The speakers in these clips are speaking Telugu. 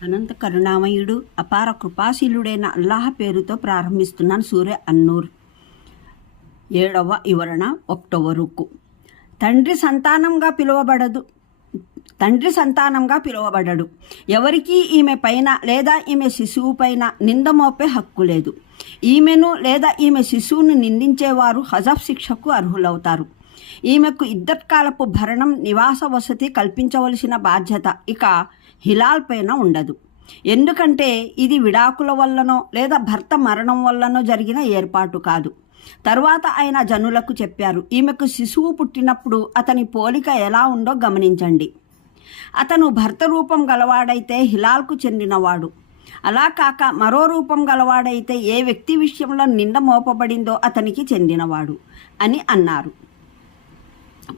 అనంత కరుణామయుడు అపార కృపాశీలుడైన అల్లాహ్ పేరుతో ప్రారంభిస్తున్నాను. సూర్య అన్నూర్ 7వ వివరణ 1వ రుక్కు. తండ్రి సంతానంగా పిలువబడడు. ఎవరికీ ఈమె పైన లేదా ఈమె శిశువు పైన నింద మోపే హక్కు లేదు. ఈమెను లేదా ఈమె శిశువును నిందించేవారు హజఫ్ శిక్షకు అర్హులవుతారు. ఈమెకు ఇద్దత్కాలపు భరణం, నివాస వసతి కల్పించవలసిన బాధ్యత ఇక హిలాల్ పైన ఉండదు. ఎందుకంటే ఇది విడాకుల వల్లనో లేదా భర్త మరణం వల్లనో జరిగిన ఏర్పాటు కాదు. తరువాత ఆయన జనులకు చెప్పారు, ఈమెకు శిశువు పుట్టినప్పుడు అతని పోలిక ఎలా ఉందో గమనించండి. అతను భర్త రూపం గలవాడైతే హిలాల్కు చెందినవాడు. అలా కాక మరో రూపం గలవాడైతే ఏ వ్యక్తి విషయంలో నింద మోపబడిందో అతనికి చెందినవాడు అని అన్నారు.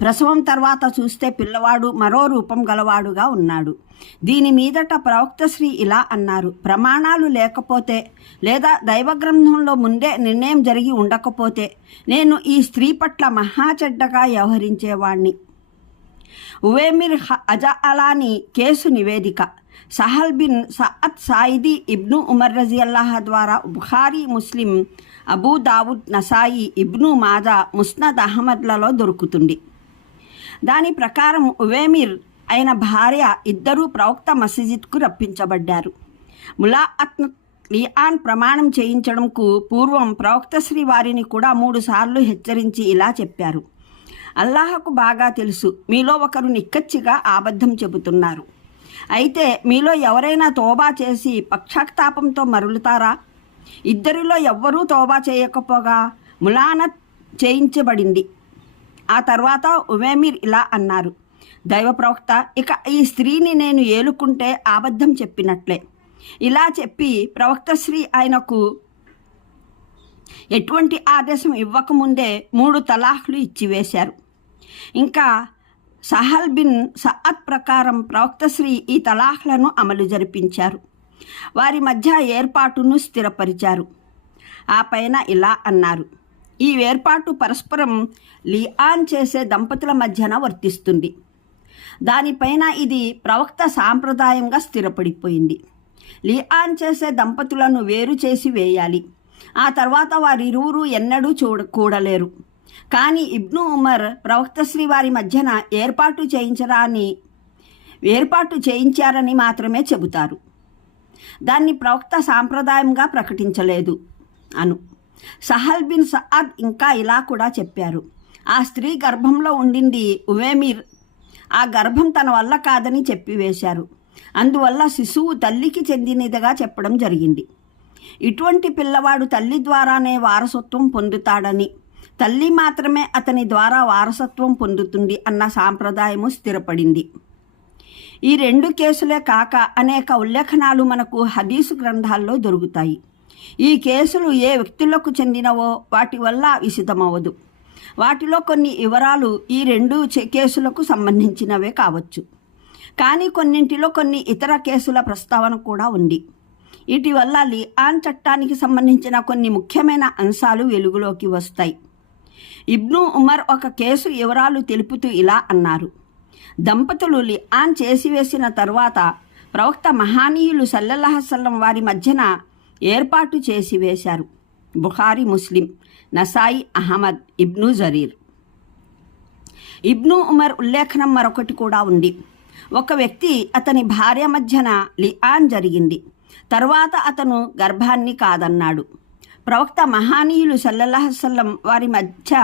ప్రసవం తర్వాత చూస్తే పిల్లవాడు మరో రూపం గలవాడుగా ఉన్నాడు. దీని మీదట ప్రవక్త శ్రీ ఇలా అన్నారు, ప్రమాణాలు లేకపోతే లేదా దైవగ్రంథంలో ముందే నిర్ణయం జరిగి ఉండకపోతే నేను ఈ స్త్రీ పట్ల మహా చెడ్డగా వ్యవహరించేవాణ్ణి. ఉవేమిర్ అజాలాని కేసు నివేదిక. సహల్ బిన్ సఅద్ సాయిదీ ఇబ్ను ఉమర్ రజియల్లాహ్ ద్వారా బుఖారీ, ముస్లిం, అబూ దావుద్, నసాయి, ఇబ్ను మాజా, ముస్నద్ అహ్మద్లలో దొరుకుతుంది. దాని ప్రకారం ఉవేమిర్ అయిన భార్య ఇద్దరూ ప్రవక్త మసీజిద్కు రప్పించబడ్డారు. ములాఅత్ లియాన్ ప్రమాణం చేయించడంకు పూర్వం ప్రవక్త శ్రీ వారిని కూడా 3 సార్లు హెచ్చరించి ఇలా చెప్పారు, అల్లాహకు బాగా తెలుసు, మీలో ఒకరు నిక్కచ్చిగా అబద్ధం చెబుతున్నారు. అయితే మీలో ఎవరైనా తోబా చేసి పక్షాతాపంతో మరులుతారా? ఇద్దరిలో ఎవ్వరూ తోబా చేయకపోగా ములానత్ చేయించబడింది. ఆ తర్వాత ఉవేమిర్ ఇలా అన్నారు, దైవ ప్రవక్త, ఇక ఈ స్త్రీని నేను ఏలుకుంటే అబద్ధం చెప్పినట్లే. ఇలా చెప్పి ప్రవక్త శ్రీ ఆయనకు ఎటువంటి ఆదేశం ఇవ్వకముందే 3 తలాఖ్లు ఇచ్చివేశారు. ఇంకా సహల్ బిన్ సఅద్ ప్రకారం ప్రవక్త శ్రీ ఈ తలాఖ్లను అమలు జరిపించారు. వారి మధ్య ఏర్పాటును స్థిరపరిచారు. ఆ పైన ఇలా అన్నారు, ఈ ఏర్పాటు పరస్పరం లియాన్ చేసే దంపతుల మధ్యన వర్తిస్తుంది. దానిపైన ఇది ప్రవక్త సాంప్రదాయంగా స్థిరపడిపోయింది. లియాన్ చేసే దంపతులను వేరు చేసి వేయాలి. ఆ తర్వాత వారిరువురు ఎన్నడూ కూడలేరు. కానీ ఇబ్ను ఉమర్ ప్రవక్త శ్రీ వారి మధ్యన ఏర్పాటు చేయించారని మాత్రమే చెబుతారు. దాన్ని ప్రవక్త సాంప్రదాయంగా ప్రకటించలేదు అను. సహల్ బిన్ సఅద్ ఇంకా ఇలా కూడా చెప్పారు, ఆ స్త్రీ గర్భంలో ఉండింది ఉవేమిర్ ఆ గర్భం తన వల్ల కాదని చెప్పివేశారు. అందువల్ల శిశువు తల్లికి చెందినదిగా చెప్పడం జరిగింది. ఇటువంటి పిల్లవాడు తల్లి ద్వారానే వారసత్వం పొందుతాడని, తల్లి మాత్రమే అతని ద్వారా వారసత్వం పొందుతుంది అన్న సాంప్రదాయము స్థిరపడింది. ఈ 2 కేసులే కాక అనేక ఉల్లేఖనాలు మనకు హదీసు గ్రంథాల్లో దొరుకుతాయి. ఈ కేసులు ఏ వ్యక్తులకు చెందినవో వాటి వల్ల విసిదమవదు. వాటిలో కొన్ని వివరాలు ఈ 2 కేసులకు సంబంధించినవే కావచ్చు. కానీ కొన్నింటిలో కొన్ని ఇతర కేసుల ప్రస్తావన కూడా ఉంది. ఇటీవల లియాన్ చట్టానికి సంబంధించిన కొన్ని ముఖ్యమైన అంశాలు వెలుగులోకి వస్తాయి. ఇబ్ను ఉమర్ ఒక కేసు వివరాలు తెలుపుతూ ఇలా అన్నారు, దంపతులు లియాన్ చేసివేసిన తర్వాత ప్రవక్త మహానీయులు సల్లల్లాహు అలైహి వసల్లం వారి మధ్యన ఏర్పాటు చేసివేశారు. బుఖారీ, ముస్లిం, నసాయి, అహ్మద్, ఇబ్ను జరీర్. ఇబ్ను ఉమర్ ఉల్లేఖనం మరొకటి కూడా ఉంది. ఒక వ్యక్తి అతని భార్య మధ్యన లియాన్ జరిగింది. తర్వాత అతను గర్భాన్ని కాదన్నాడు. ప్రవక్త మహానీయులు సల్లల్లాహు అలైహి వసల్లం వారి మధ్య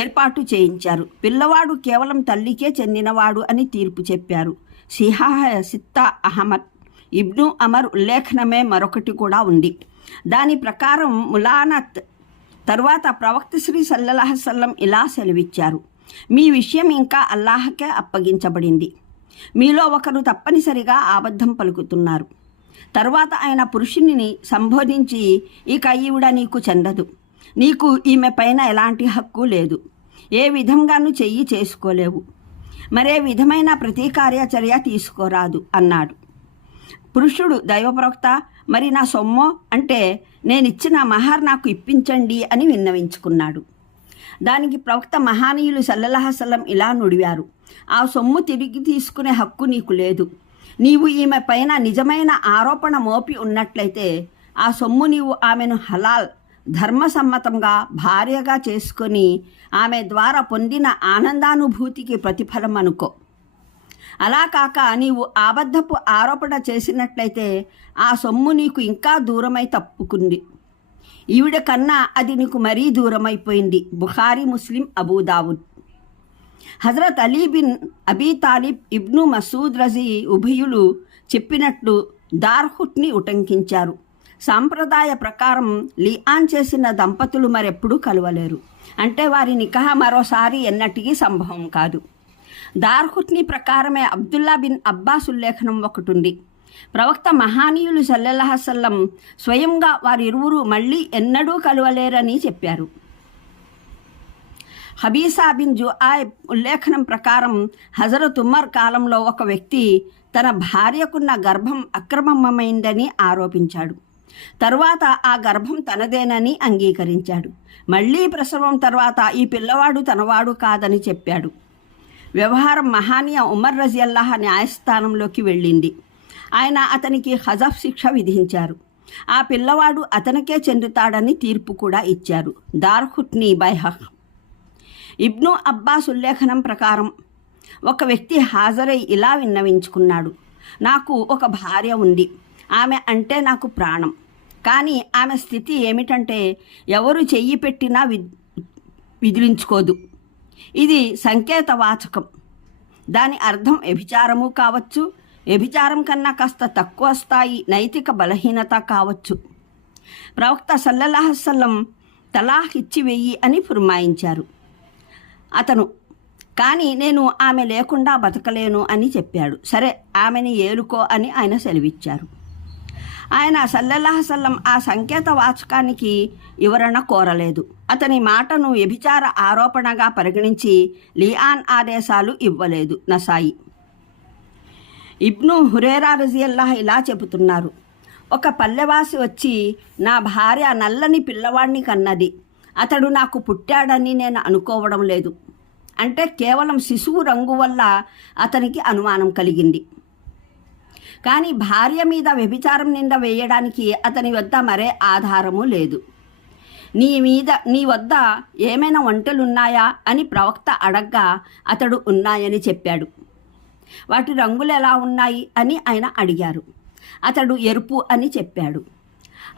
ఏర్పాటు చేయించారు. పిల్లవాడు కేవలం తల్లికే చెందినవాడు అని తీర్పు చెప్పారు. సిహాహ్ సిత్తా అహ్మద్, ఇబ్ను ఉమర్ ఉల్లేఖనమే మరొకటి కూడా ఉంది. దాని ప్రకారం ములానత్ తరువాత ప్రవక్త శ్రీ సల్లల్లాహు అలైహి వసల్లం ఇలా సెలవిచ్చారు, మీ విషయం ఇంకా అల్లాహకే అప్పగించబడింది. మీలో ఒకరు తప్పనిసరిగా అబద్ధం పలుకుతున్నారు. తరువాత ఆయన పురుషుని సంబోధించి, ఇక ఈవిడ నీకు చెందదు, నీకు ఈమె పైన ఎలాంటి హక్కు లేదు, ఏ విధంగానూ చెయ్యి చేసుకోలేవు, మరే విధమైన ప్రతీకార్యచర్య తీసుకోరాదు అన్నాడు. పురుషుడు, దైవప్రవక్త, మరి నా సొమ్ము అంటే నేనిచ్చిన మహర్ నాకు ఇప్పించండి అని విన్నవించుకున్నాడు. దానికి ప్రవక్త మహానీయులు సల్లల్లాహు అలైహి వసల్లం ఇలా నుడివారు, ఆ సొమ్ము తిరిగి తీసుకునే హక్కు నీకు లేదు. నీవు ఈమె పైన నిజమైన ఆరోపణ మోపి ఉన్నట్లయితే ఆ సొమ్ము నీవు ఆమెను హలాల్ ధర్మసమ్మతంగా భార్యగా చేసుకొని ఆమె ద్వారా పొందిన ఆనందానుభూతికి ప్రతిఫలం అనుకో. అలా కాక నీవు అబద్ధపు ఆరోపణ చేసినట్లయితే ఆ సొమ్ము నీకు ఇంకా దూరమై తప్పుకుంది. ఈవిడ కన్నా అది నీకు మరీ దూరమైపోయింది. Bukhari, Muslim, Abu Dawud. హజరత్ Ali bin Abi Talib, Ibn Masud రజీ ఉభయులు చెప్పినట్లు దార్హుట్ని ఉటంకించారు. సాంప్రదాయ ప్రకారం లిఆన్ చేసిన దంపతులు మరెప్పుడూ కలవలేరు. అంటే వారి నికాహ మరోసారి ఎన్నటికీ సంభవం కాదు. దార్హుట్ని ప్రకారమే అబ్దుల్లా బిన్ అబ్బాస్ ఉల్లేఖనం ఒకటి ఉంది. ప్రవక్త మహానీయులు సల్లల్లాహు అలైహి వసల్లం స్వయంగా వారిరువురు మళ్ళీ ఎన్నడూ కలవలేరని చెప్పారు. హబీసా బిన్ జుఆబ్ ఉల్లేఖనం ప్రకారం హజరత్ ఉమర్ కాలంలో ఒక వ్యక్తి తన భార్యకున్న గర్భం అక్రమమైందని ఆరోపించాడు. తరువాత ఆ గర్భం తనదేనని అంగీకరించాడు. మళ్ళీ ప్రసవం తర్వాత ఈ పిల్లవాడు తనవాడు కాదని చెప్పాడు. వ్యవహారం మహానీయ ఉమర్ రజియల్లాహ్ న్యాయస్థానంలోకి వెళ్ళింది. ఆయన అతనికి హజఫ్ శిక్ష విధించారు. ఆ పిల్లవాడు అతనికే చెందుతాడని తీర్పు కూడా ఇచ్చారు. దార్హుట్ని బైహక్. ఇబ్ను అబ్బాస్ ఉల్లేఖనం ప్రకారం ఒక వ్యక్తి హాజరై ఇలా విన్నవించుకున్నాడు: నాకు ఒక భార్య ఉంది. ఆమె అంటే నాకు ప్రాణం. కానీ ఆమె స్థితి ఏమిటంటే ఎవరు చెయ్యి పెట్టినా విదిలించుకోదు. ఇది సంకేతవాచకం. దాని అర్థం వ్యభిచారము కావచ్చు, వ్యభిచారం కన్నా కాస్త తక్కువ స్థాయి నైతిక బలహీనత కావచ్చు. ప్రవక్త సల్లల్లాహు అలైహి వసల్లం తలాఖ్ ఇచ్చివేయి అని ఫుర్మాయించారు. అతను కానీ నేను ఆమె లేకుండా బతకలేను అని చెప్పాడు. సరే, ఆమెని ఏలుకో అని ఆయన సెలవిచ్చారు. ఆయన సల్లల్లాహు అలైహి వసల్లం ఆ సంకేత వాచకానికి వివరణ కోరలేదు. అతని మాటను వ్యభిచార ఆరోపణగా పరిగణించి లిఆన్ ఆదేశాలు ఇవ్వలేదు. నసాయి. ఇబ్ను హురైరా రజియల్లాహ్ ఇలా చెబుతున్నారు: ఒక పల్లెవాసి వచ్చి, నా భార్య నల్లని పిల్లవాడిని కన్నది. అతడు నాకు పుట్టాడని నేను అనుకోవడం లేదు. అంటే కేవలం శిశువు రంగు వల్ల అతనికి అనుమానం కలిగింది. కానీ భార్య మీద వ్యభిచారం నింద వేయడానికి అతని వద్ద మరే ఆధారము లేదు. నీ వద్ద ఏమైనా వంటలున్నాయా అని ప్రవక్త అడగ్గా అతడు ఉన్నాయని చెప్పాడు. వాటి రంగులు ఎలా ఉన్నాయి అని ఆయన అడిగారు. అతడు ఎరుపు అని చెప్పాడు.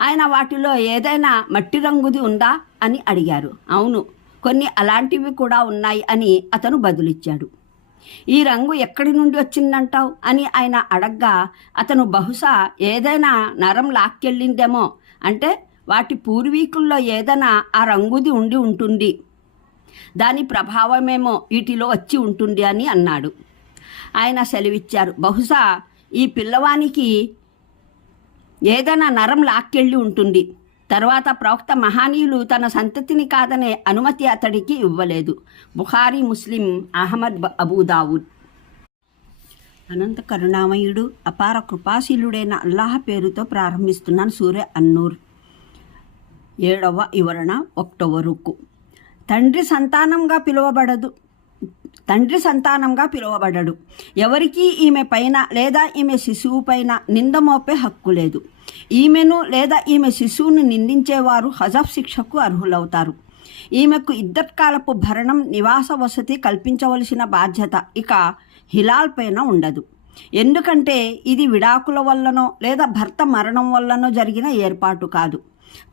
ఆయన వాటిలో ఏదైనా మట్టి రంగుది ఉందా అని అడిగారు. అవును, కొన్ని అలాంటివి కూడా ఉన్నాయి అని అతను బదులిచ్చాడు. ఈ రంగు ఎక్కడి నుండి వచ్చిందంటావు అని ఆయన అడగ్గా అతను బహుశా ఏదైనా నరం లాక్కెళ్ళిందేమో, అంటే వాటి పూర్వీకుల్లో ఏదైనా ఆ రంగుది ఉండి ఉంటుంది, దాని ప్రభావమేమో వీటిలో వచ్చి ఉంటుంది అని అన్నాడు. ఆయన సెలవిచ్చారు, బహుశా ఈ పిల్లవానికి ఏదైనా నరం లాక్కెళ్ళి ఉంటుంది. తర్వాత ప్రవక్త మహానీయులు తన సంతతిని కాదనే అనుమతి అతడికి ఇవ్వలేదు. బుఖారీ, ముస్లిం, అహ్మద్, అబూదావుద్. అనంత కరుణామయుడు అపార కృపాశీలుడైన అల్లాహ్ పేరుతో ప్రారంభిస్తున్నాను. సూరే అన్నూర్ 7వ వివరణ 1వ రుకు. తండ్రి సంతానంగా పిలువబడడు. ఎవరికీ ఈమె పైన లేదా ఈమె శిశువు పైన నింద మోపే హక్కు లేదు. ఈమెను లేదా ఈమె శిశువును నిందించేవారు హజఫ్ శిక్షకు అర్హులవుతారు. ఈమెకు ఇద్దత్కాలపు భరణం, నివాస వసతి కల్పించవలసిన బాధ్యత ఇక హిలాల్ పైన ఉండదు. ఎందుకంటే ఇది విడాకుల వల్లనో లేదా భర్త మరణం వల్లనో జరిగిన ఏర్పాటు కాదు.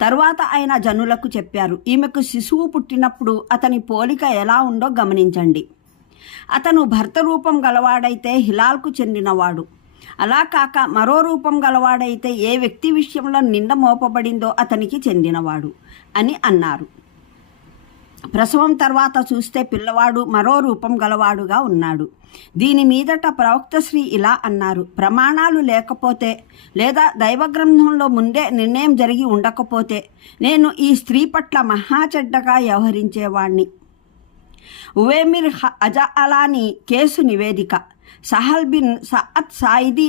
తరువాత ఆయన జనులకు చెప్పారు, ఈమెకు శిశువు పుట్టినప్పుడు అతని పోలిక ఎలా ఉందో గమనించండి. అతను భర్త రూపం గలవాడైతే హిలాల్కు చెందినవాడు. అలా కాక మరో రూపం గలవాడైతే ఏ వ్యక్తి విషయంలో నింద మోపబడిందో అతనికి చెందినవాడు అని అన్నారు. ప్రసవం తర్వాత చూస్తే పిల్లవాడు మరో రూపం గలవాడుగా ఉన్నాడు. దీని మీదట ప్రవక్త శ్రీ ఇలా అన్నారు: ప్రమాణాలు లేకపోతే లేదా దైవగ్రంథంలో ముందే నిర్ణయం జరిగి ఉండకపోతే నేను ఈ స్త్రీ పట్ల మహా చెడ్డగా వ్యవహరించేవాణ్ణి. ఉవేమిర్ అజాలాని కేసు నివేదిక. సహల్ బిన్ సఅద్ సాయిది